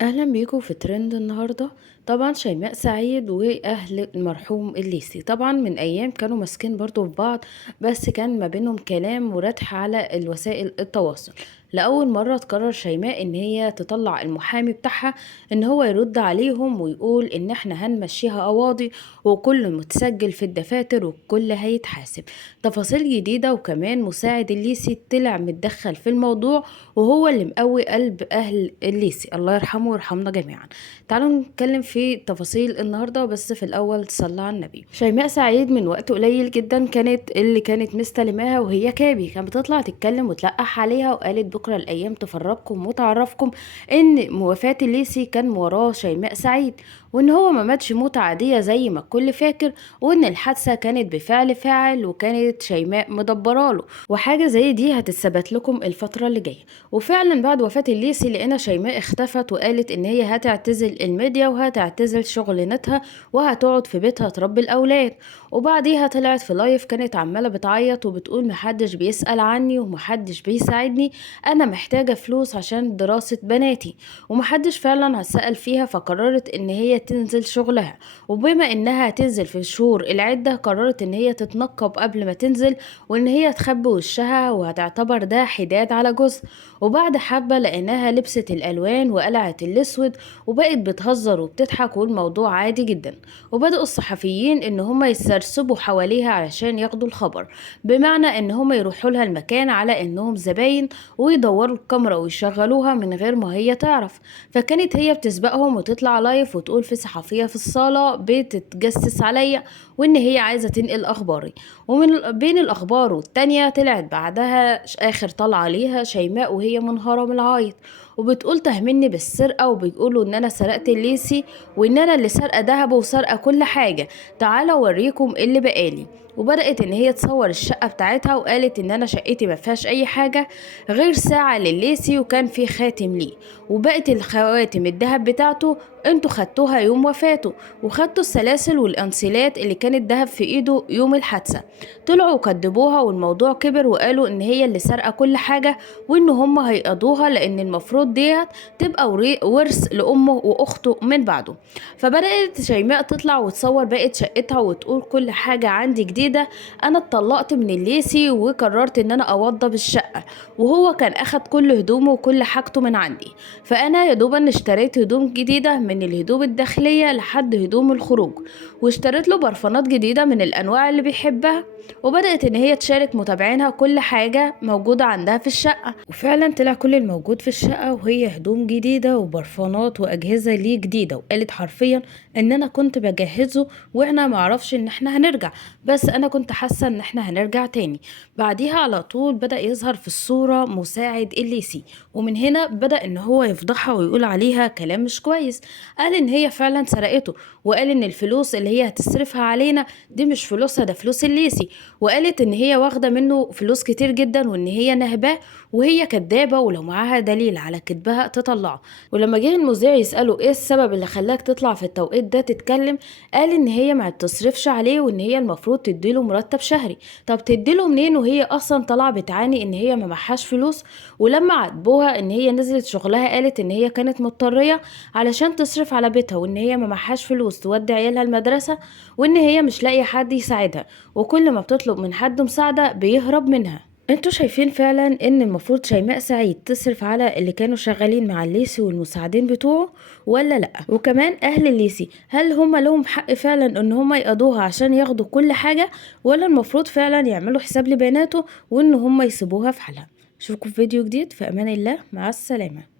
اهلا بيكم في ترند النهارده. طبعا شيماء سعيد واهل المرحوم الليثي طبعا من ايام كانوا ماسكين برضو في بعض، بس كان ما بينهم كلام وردح على الوسائل التواصل. لاول مره تقرر شيماء ان هي تطلع المحامي بتاعها ان هو يرد عليهم ويقول ان احنا هنمشيها قواضي، وكل متسجل في الدفاتر والكل هيتحاسب. تفاصيل جديده، وكمان مساعد الليثي طلع متدخل في الموضوع، وهو اللي مقوي قلب أهل الليثي، الله يرحمه ويرحمنا جميعا. تعالوا نتكلم في تفاصيل النهارده، بس في الأول صلى على النبي. شيماء سعيد من وقت قليل جدا كانت مستلماها وهي كابي، كانت بتطلع تتكلم وتلقح عليها، وقالت بكرة الأيام تفرجكم وتعرفكم إن وفاة الليثي كان وراه شيماء سعيد، وإن هو ما ماتش موتة عادية زي ما الكل فاكر، وإن الحادثة كانت بفعل فاعل وكانت شيماء مدبراله، وحاجة زي دي هتثبت لكم الفترة اللي جاية. وفعلا بعد وفاة الليثي لقينا شيماء اختفت، وقالت ان هي هتعتزل الميديا وهتعتزل شغلانتها وهتقعد في بيتها تربي الاولاد. وبعديها طلعت في لايف كانت عمالة بتعيط وبتقول محدش بيسأل عني ومحدش بيساعدني، انا محتاجة فلوس عشان دراسة بناتي. ومحدش فعلا هسأل فيها، فقررت ان هي تنزل شغلها. وبما انها هتنزل في الشهور العدة، قررت ان هي تتنقب قبل ما تنزل، وان هي تخبي وشها، وهتعتبر ده حداد على جزء. وبعد حبة لقيناها لبست الألوان وقلعت الأسود، وبقت بتهزر وبتضحك والموضوع عادي جدا. وبدأوا الصحفيين إن هم يسرسبوا حواليها علشان ياخدوا الخبر، بمعنى إن هم يروحوا لها المكان على إنهم زباين، ويدوروا الكاميرا ويشغلوها من غير ما هي تعرف. فكانت هي بتسبقهم وتطلع لايف وتقول في صحفية في الصالة بتتجسس عليا، وإن هي عايزة تنقل أخباري. ومن بين الأخبار والتانية طلعت بعدها آخر طلعة ليها شيماء وهي منهارة من العيط، وبتقول تهمني بالسرقة، وبيقولوا إن أنا سرقت الليسي، وإن أنا اللي سرقة دهبه وسرقة كل حاجة، تعالى أوريكم إيه اللي بقالي. وبدأت إن هي تصور الشقة بتاعتها، وقالت إن أنا شقتي ما فيهاش أي حاجة غير ساعة لليسي وكان في خاتم ليه، وبقت الخواتم الدهب بتاعته انتوا خدتوها يوم وفاته، وخدتوا السلاسل والانسيلات اللي كانت دهب في ايده يوم الحادثة. طلعوا كدبوها والموضوع كبر، وقالوا ان هي اللي سارقة كل حاجة، وان هم هيقضوها لان المفروض ديت تبقى ورث لامه واخته من بعده. فبدأت شيماء تطلع وتصور بقت شقتها وتقول كل حاجة عندي جديدة، انا اتطلقت من الليسي وقررت ان انا اوضب الشقة، وهو كان اخد كل هدومه وكل حاجته من عندي، فانا يا دوبا اشتريت هدوم جديدة من الهدوم الداخلية لحد هدوم الخروج، واشتريت له برفانات جديدة من الانواع اللي بيحبها. وبدأت ان هي تشارك متابعينها كل حاجة موجودة عندها في الشقة، وفعلا طلع كل الموجود في الشقة وهي هدوم جديدة وبرفانات واجهزة ليه جديدة، وقالت حرفيا ان انا كنت بجهزه وانا معرفش ان احنا هنرجع، بس انا كنت حاسة ان احنا هنرجع تاني. بعديها على طول بدأ يظهر في الصورة مساعد الليسي، ومن هنا بدأ ان هو يفضحها ويقول عليها كلام مش كويس. قال ان هي فعلا سرقته، وقال ان الفلوس اللي هي هتصرفها علينا دي مش فلوسها، ده فلوس الليسي. وقالت ان هي واخده منه فلوس كتير جدا، وان هي نهباه وهي كدابه، ولو معاها دليل على كذبها تطلعه. ولما جه المذيع يساله ايه السبب اللي خلاك تطلع في التوقيت ده تتكلم، قال ان هي ما بتصرفش عليه، وان هي المفروض تديله مرتب شهري. طب تديله منين وهي اصلا طالعه بتعاني ان هي ما معهاش فلوس؟ ولما عاتبوها ان هي نزلت شغلها، قالت ان هي كانت مضطريه علشان تصرف على بيتها، وان هي ما معهاش فلوس تودي عيالها المدرسه، وان هي مش لاقيه حد يساعدها، وكل ما بتطلب من حد مساعده بيهرب منها. انتوا شايفين فعلا ان المفروض شيماء سعيد تصرف على اللي كانوا شغالين مع الليسي والمساعدين بتوعه ولا لا؟ وكمان اهل الليسي هل هم لهم حق فعلا ان هم يقضوها عشان ياخدوا كل حاجة، ولا المفروض فعلا يعملوا حساب لبياناته وان هم يسيبوها في حالها؟ اشوفكم في فيديو جديد، في امان الله، مع السلامة.